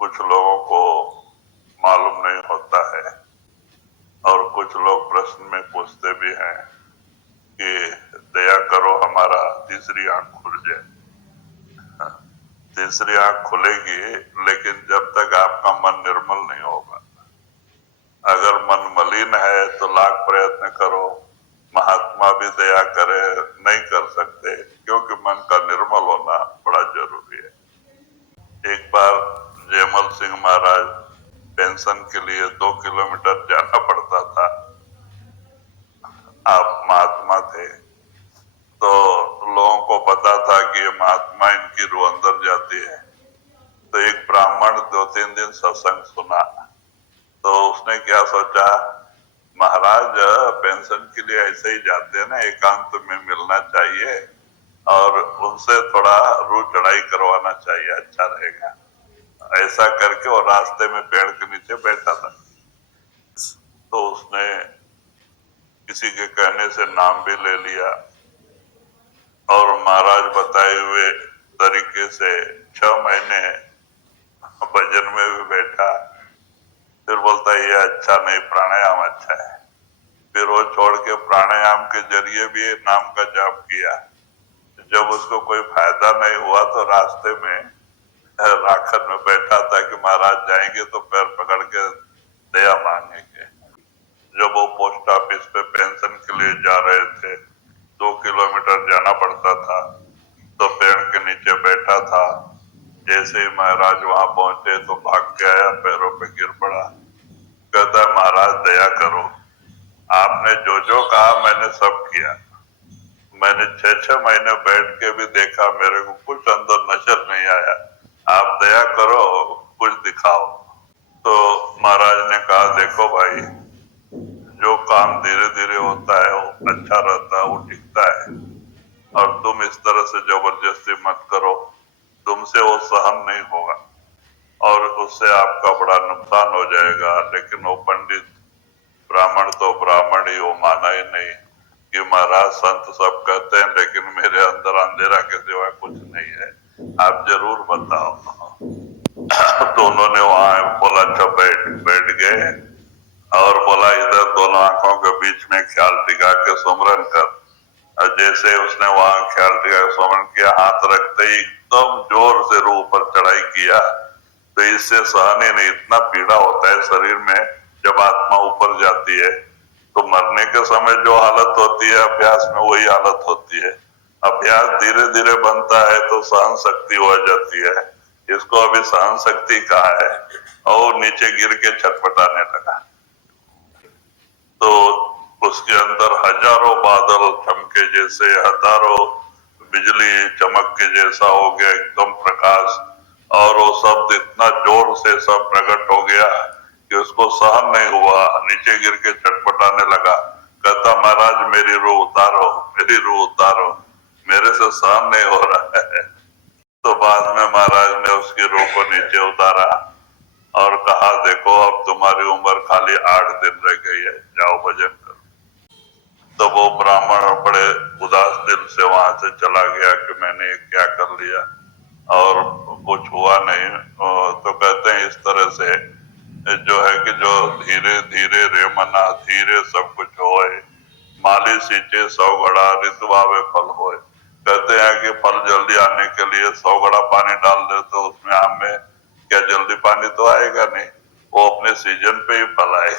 कुछ लोगों को मालूम नहीं होता है और कुछ लोग प्रश्न में पूछते भी हैं कि दया करो हमारा तीसरी आंख खुल जाए। तीसरी आंख खुलेगी, लेकिन जब तक आपका मन निर्मल नहीं होगा। अगर मन मलिन है तो लाख प्रयत्न करो, महात्मा भी दया करे, नहीं कर सकते, क्योंकि मन का निर्मल होना बड़ा जरूरी है। एक बार जयमल सिंह महाराज पेंशन के लिए 2 किलोमीटर जाना पड़ता था। आप महात्मा थे, तो लोगों को पता था कि ये महात्मा, इनकी रूह अंदर जाती है। तो एक ब्राह्मण 2-3 दिन सत्संग सुना, तो उसने क्या सोचा, महाराज पेंशन के लिए ऐसे ही जाते हैं ना, एकांत में मिलना चाहिए और उनसे थोड़ा रूह चढ़ाई करवाना चाहिए, अच्छा रहेगा। ऐसा करके वो रास्ते में पेड़ के नीचे बैठा था। तो उसने किसी के कहने से नाम भी ले लिया और महाराज बताए हुए तरीके से 6 महीने भजन में भी बैठा। फिर बोलता है ये अच्छा नहीं, प्राणायाम अच्छा है। फिर वो छोड़ के प्राणायाम के जरिए भी नाम का जाप किया। जब उसको कोई फायदा नहीं हुआ तो रास्ते में राखन में बैठा था कि महाराज जाएंगे तो पैर पकड़ के दया मांगेंगे। जब वो पोस्ट ऑफिस पे पेंशन के लिए जा रहे थे, 2 किलोमीटर जाना पड़ता था, तो पेड़ के नीचे बैठा था। जैसे ही महाराज वहां पहुंचे तो भाग के आया, पैरों पे गिर पड़ा। कहता है महाराज दया करो, आपने जो जो कहा मैंने सब किया। मैंने 6-6 महीने बैठ के भी देखा, मेरे को कुछ अंदर नजर नहीं आया। आप दया करो, कुछ दिखाओ। तो महाराज ने कहा देखो भाई, जो काम धीरे धीरे होता है वो अच्छा रहता है, वो टिकता है। और तुम इस तरह से जबरदस्ती मत करो, तुमसे वो सहन नहीं होगा और उससे आपका बड़ा नुकसान हो जाएगा। लेकिन वो पंडित ब्राह्मण तो ब्राह्मण ही, वो माना ही नहीं कि महाराज संत सब कहते हैं, लेकिन मेरे अंदर अंधेरा के सिवा कुछ नहीं है, आप जरूर बताओ। तो उन्होंने वहां बोला अच्छा बैठ गए और बोला इधर दोनों आंखों के बीच में ख्याल टिका के सुमरन कर। और जैसे उसने वहां ख्याल टिका के सुमरन किया, हाथ रखते ही एकदम जोर से रूह पर चढ़ाई किया। तो इससे सहन ही नहीं, इतना पीड़ा होता है शरीर में जब आत्मा ऊपर जाती है। तो मरने के समय जो हालत होती है, अभ्यास में वही हालत होती है। अभ्यास धीरे धीरे बनता है तो सहन शक्ति हो जाती है। इसको अभी सहन शक्ति कहाँ है, और नीचे गिर के छटपटाने लगा। तो उसके अंदर हजारों बादल चमके जैसे, हजारों बिजली चमक के जैसा हो गया, एकदम प्रकाश। और वो शब्द इतना जोर से सब प्रकट हो गया कि उसको सहन नहीं हुआ, नीचे गिर के छटपटाने लगा। कहता महाराज मेरी रूह उतारो, मेरी रूह उतारो, मेरे से सहन नहीं हो रहा है। तो बाद में महाराज ने उसकी रूह को नीचे उतारा और कहा देखो अब तुम्हारी उम्र खाली 8 दिन रह गई है, जाओ भजन करो। तो वो ब्राह्मण बड़े उदास दिल से वहां से चला गया कि मैंने क्या कर लिया और कुछ हुआ नहीं। तो कहते हैं इस तरह से जो है कि जो धीरे धीरे रे मना धीरे सब कुछ होए, माली सींचे 100 घड़ा ऋतु आवे फल होए। कहते हैं कि फल जल्दी आने के लिए 100 घड़ा पानी डाल दे तो उसमें आम में क्या जल्दी पानी तो आएगा नहीं, वो अपने सीजन पे ही फल आए।